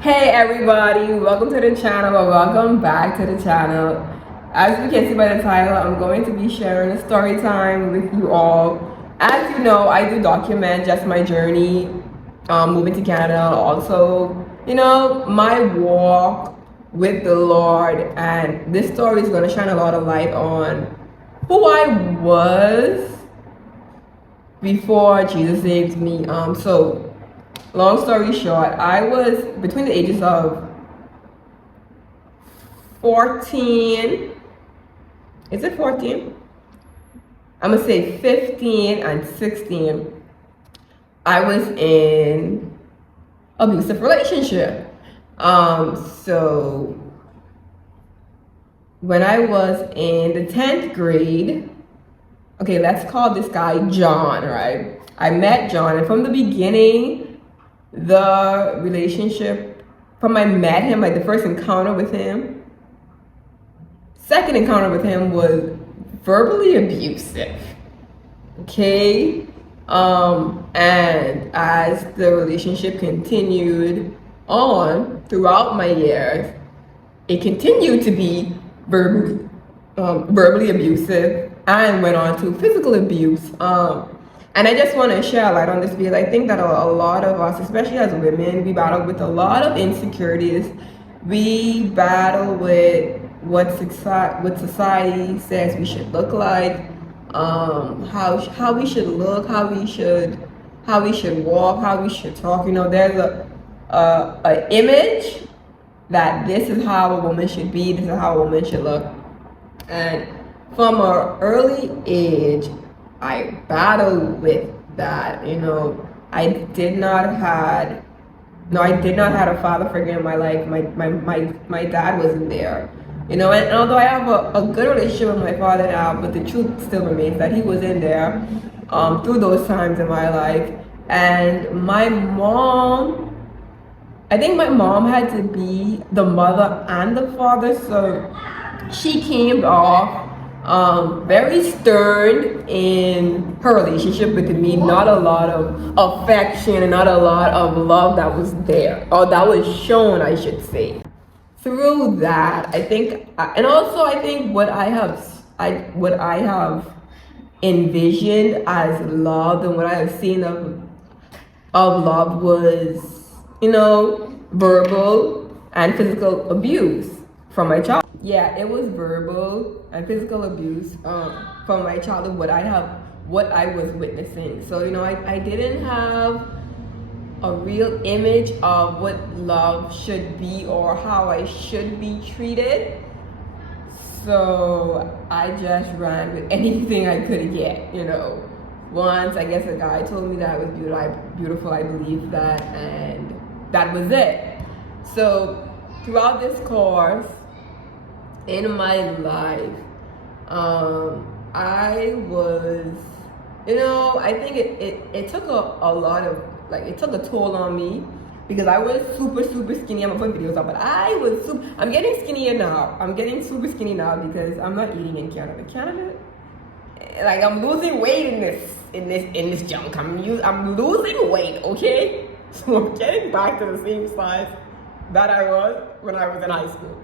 Hey everybody, welcome to the channel or welcome back to the channel. As you can see by the title, I'm going to be sharing a story time with you all. As you know, I do document just my journey moving to Canada, also, my walk with the Lord, and this story is going to shine a lot of light on who I was before Jesus saved me. So long story short, I was between the ages of 14. Is it 14? I'm gonna say 15 and 16. I was in abusive relationship. So when I was in the 10th grade, okay, let's call this guy John, right? I met John, and from the beginning, the relationship, from I met him, like the first encounter with him, second encounter with him was verbally abusive. Okay? And as the relationship continued on throughout my years, it continued to be verbally abusive and went on to physical abuse. And I just want to share a light on this because I think that a lot of us, especially as women, we battle with a lot of insecurities. We battle with what society says we should look like, how we should look, how we should walk, how we should talk. There's a image that this is how a woman should be, this is how a woman should look. And from an early age, I battled with that. I did not have a father figure in my life. My dad wasn't there. And although I have a good relationship with my father now, but the truth still remains that he wasn't there through those times in my life. And I think my mom had to be the mother and the father, so she came off very stern in her relationship with me. Not a lot of affection and not a lot of love that was there, or that was shown, I should say. Through that, I think, and also I think what I have envisioned as love and what I have seen of love was, verbal and physical abuse from my child. Yeah, it was verbal and physical abuse from my childhood. What I was witnessing. So I didn't have a real image of what love should be or how I should be treated. So I just ran with anything I could get. Once I guess a guy told me that I was beautiful, I believed that, and that was it. So throughout this course in my life, I was, I think it took a lot of, it took a toll on me because I was super skinny. I'm gonna put videos up, but I'm getting skinnier now. I'm getting super skinny now because I'm not eating in Canada. Like, I'm losing weight in this junk. I'm losing weight, okay? So I'm getting back to the same size that I was when I was in high school.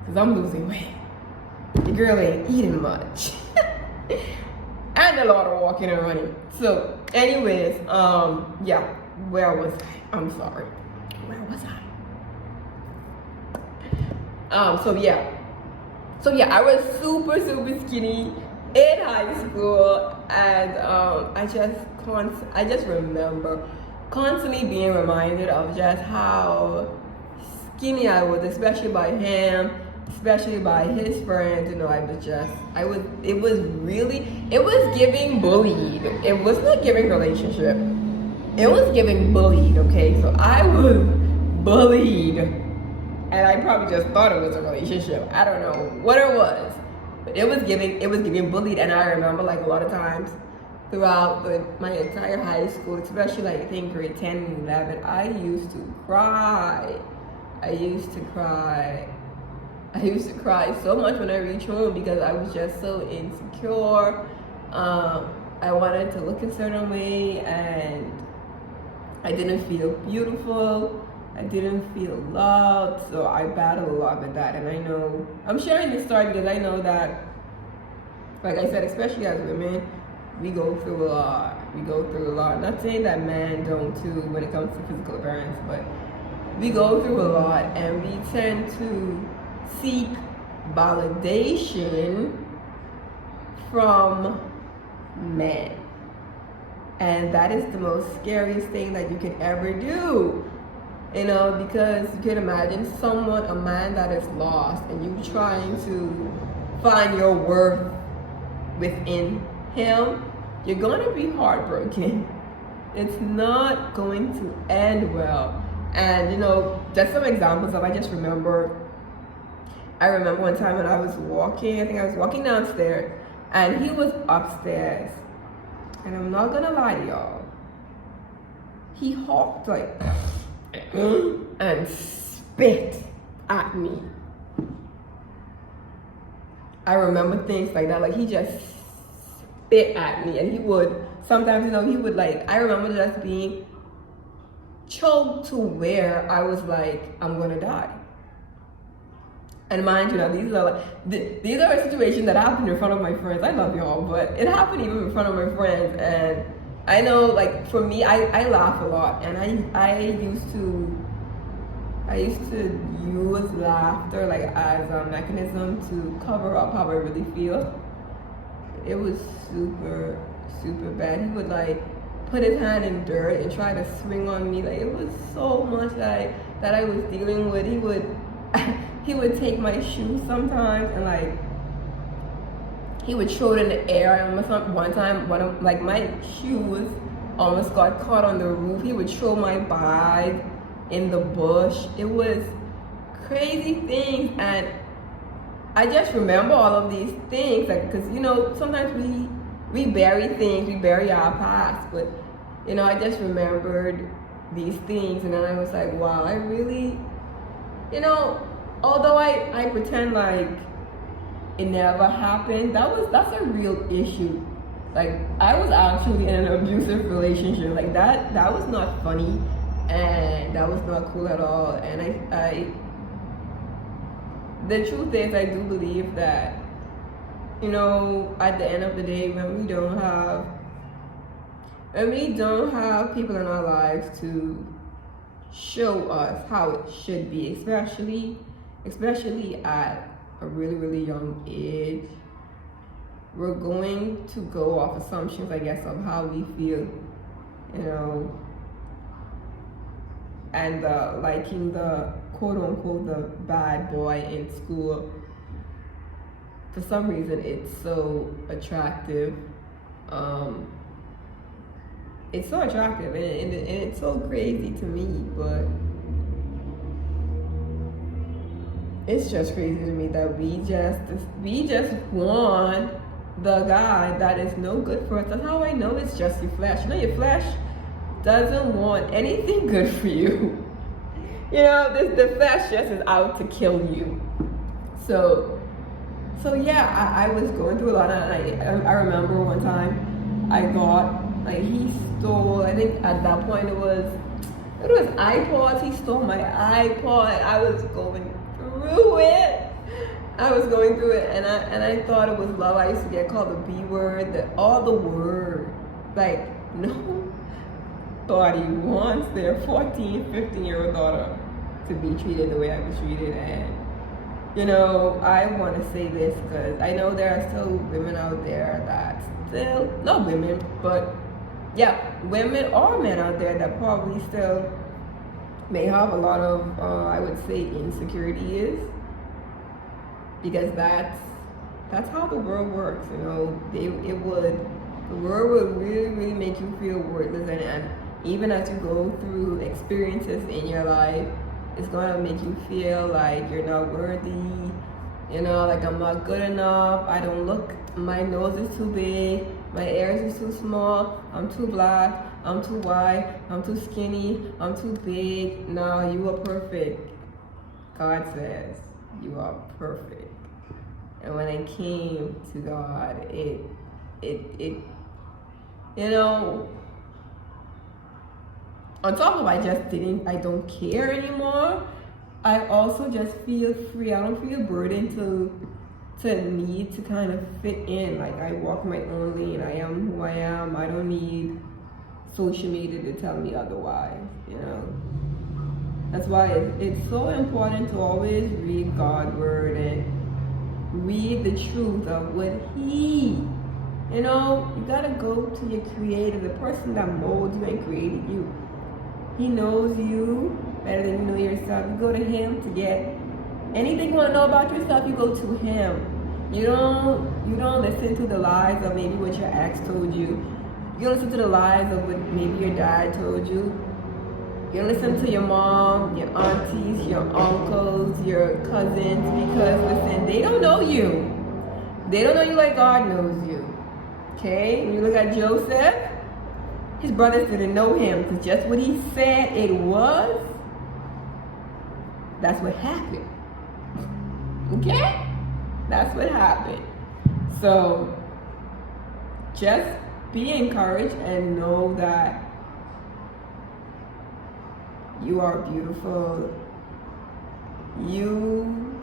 Because I'm losing weight. The girl ain't eating much. And a lot of walking and running. So, anyways, yeah, where was I? I'm sorry. Where was I? So yeah, I was super skinny in high school, and I just remember constantly being reminded of just how skinny I was, especially by him, especially by his friends. It was giving bullied. It was not giving relationship. It was giving bullied, okay? So I was bullied, and I probably just thought it was a relationship. I don't know what it was, but it was giving bullied. And I remember, like, a lot of times throughout my entire high school, especially like I think grade 10 and 11, I used to cry so much when I reached home because I was just so insecure. I wanted to look a certain way, and I didn't feel beautiful. I didn't feel loved, so I battled a lot with that. And I know I'm sharing this story because I know that, like I said, especially as women, we go through a lot. We go through a lot. Not saying that men don't too when it comes to physical appearance, but we go through a lot, and we tend to seek validation from men. And that is the most scariest thing that you can ever do. You know, because you can imagine someone, a man that is lost, and you trying to find your worth within him, you're going to be heartbroken. It's not going to end well. And, you know, just some examples of, I remember one time when I was walking, I think I was walking downstairs, and he was upstairs. And I'm not going to lie to y'all. He hawked like, and spit at me. I remember things like that. Like, he just spit at me, and he would sometimes, you know, he would like, I remember just being choked to where I was like, I'm gonna die. And mind you, now these are a situation that happened in front of my friends. I love y'all, but it happened even in front of my friends. And I know, like, for me, I laugh a lot, and I used to use laughter like as a mechanism to cover up how I really feel. It was super, super bad. He would like put his hand in dirt and try to swing on me. Like, it was so much that I was dealing with. He would he would take my shoes sometimes and like he would throw it in the air. I remember one time my shoes almost got caught on the roof. He would throw my bag in the bush. It was crazy things, and I just remember all of these things, like, because, you know, sometimes we bury things, we bury our past, but, you know, I just remembered these things, and then I was like, wow, I really, you know, although I pretend like it never happened, that's a real issue. Like, I was actually in an abusive relationship. Like, that was not funny, and that was not cool at all. And I the truth is, I do believe that, you know, at the end of the day, when we don't have people in our lives to show us how it should be, especially at a really, really young age, we're going to go off assumptions, I guess, of how we feel, you know, and liking the quote unquote the bad boy in school. For some reason, it's so attractive. It's so attractive, and it's so crazy to me, but it's just crazy to me that we just want the guy that is no good for us. That's how I know it's just your flesh. You know, your flesh doesn't want anything good for you. You know, the flesh just is out to kill you. So yeah, I was going through a lot, and I remember one time I got, like, he stole, I think at that point it was iPods. He stole my iPod. I was going through it, and I thought it was love. I used to get called the B word, all the word. Like, nobody wants their 14, 15-year-old daughter to be treated the way I was treated. And, you know, I want to say this because I know there are still women out there that still, not women, but yeah, women or men out there that probably still may have a lot of, I would say, insecurities, because that's how the world works. You know, the world would really, really make you feel worthless, and even as you go through experiences in your life, it's gonna make you feel like you're not worthy. You know, like, I'm not good enough. I don't look. My nose is too big. My ears is too small. I'm too black. I'm too white. I'm too skinny. I'm too big. No, you are perfect. God says you are perfect. And when I came to God, it you know, on top of I don't care anymore, I also just feel free. I don't feel burdened to need to kind of fit in. Like, I walk my own lane. I am who I am. I don't need social media to tell me otherwise, you know. That's why it's so important to always read God's word and read the truth of what He, you know, you gotta go to your creator, the person that molds you and created you. He knows you better than you know yourself. You go to Him to get anything you want to know about yourself. You go to Him. You don't listen to the lies of maybe what your ex told you. You don't listen to the lies of what maybe your dad told you. You don't listen to your mom, your aunties, your uncles, your cousins, because listen, they don't know you. They don't know you like God knows you. Okay? When you look at Joseph, his brothers didn't know him because just what he said it was, that's what happened. Okay? That's what happened. So just be encouraged and know that you are beautiful. You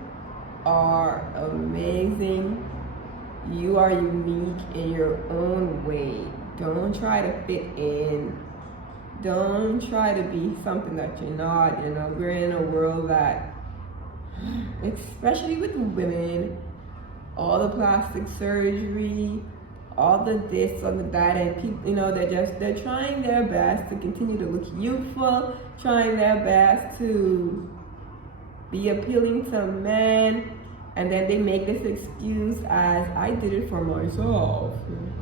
are amazing. You are unique in your own way. Don't try to fit in. Don't try to be something that you're not. You know, we're in a world that, especially with women, all the plastic surgery, all the this, all the that, and people, you know, they're trying their best to continue to look youthful, trying their best to be appealing to men, and then they make this excuse as, I did it for myself.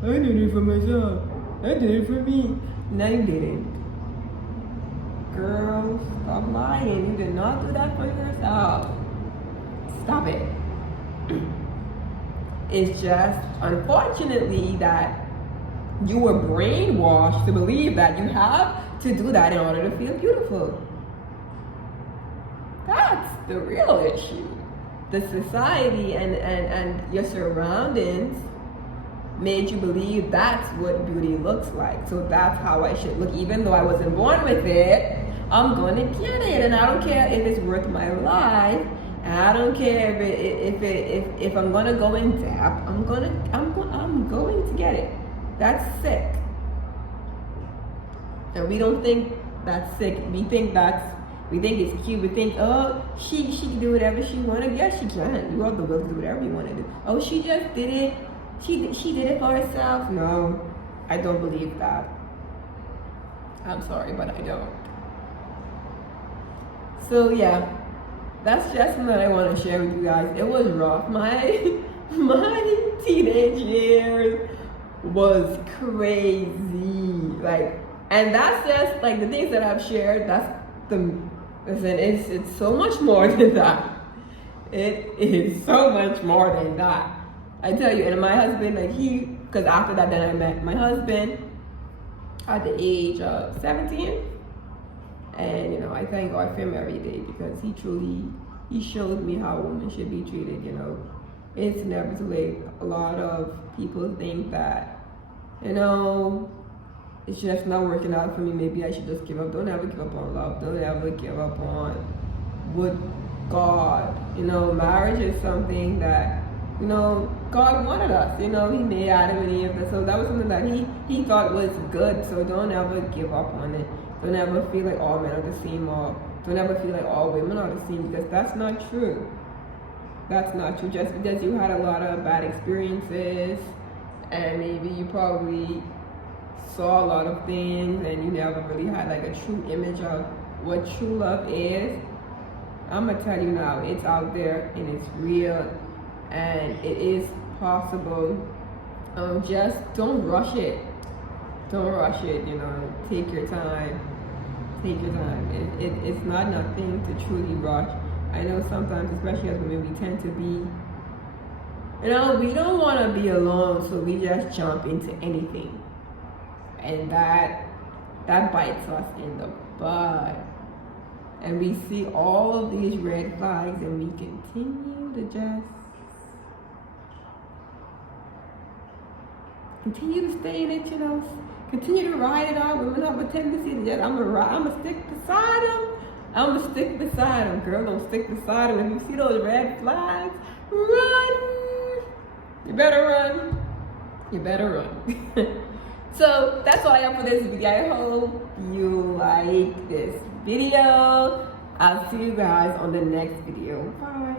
I did it for myself. I did it for me. No, you didn't. Girl, stop lying. You did not do that for yourself. Stop it. It's just, unfortunately, that you were brainwashed to believe that you have to do that in order to feel beautiful. That's the real issue. The society and your surroundings made you believe that's what beauty looks like. So that's how I should look. Even though I wasn't born with it, I'm going to get it. And I don't care if it's worth my life. I don't care if I'm gonna go in depth. I'm going to get it. That's sick. And we don't think that's sick. We think it's cute. We think, oh, she can do whatever she wanted. Yes, she can. You have the will to do whatever you want to do. Oh, she just did it. She did it for herself. No, I don't believe that. I'm sorry, but I don't. So yeah. That's just what I want to share with you guys. It was rough. My teenage years was crazy. Like, and that's just like the things that I've shared. It's so much more than that. It is so much more than that. I tell you. And my husband, because after that, then I met my husband at the age of 17. And, you know, I thank God for him every day because he showed me how a woman should be treated, you know. It's never too late. A lot of people think that, you know, it's just not working out for me. Maybe I should just give up. Don't ever give up on love. Don't ever give up on what God, you know, marriage is something that, you know, God wanted us. You know, He made Adam and Eve. So that was something that he thought was good. So don't ever give up on it. Don't ever feel like all men are the same, or don't ever feel like all women are the same, because that's not true. That's not true. Just because you had a lot of bad experiences and maybe you probably saw a lot of things and you never really had like a true image of what true love is, I'm gonna tell you now, it's out there and it's real and it is possible. Just don't rush it. Don't rush it, you know, take your time. Take your time. It's not nothing to truly rush. I know sometimes, especially as women, we tend to be, you know, we don't want to be alone, so we just jump into anything. And that bites us in the butt. And we see all of these red flags and we continue to just continue to stay in it, you know. continue to ride it out. Women have a tendency to just, I'm gonna stick beside him. I'm gonna stick beside him. Girl, don't stick beside him. If you see those red flags, run. You better run. You better run. So that's all I have for this video. I hope you like this video. I'll see you guys on the next video. Bye.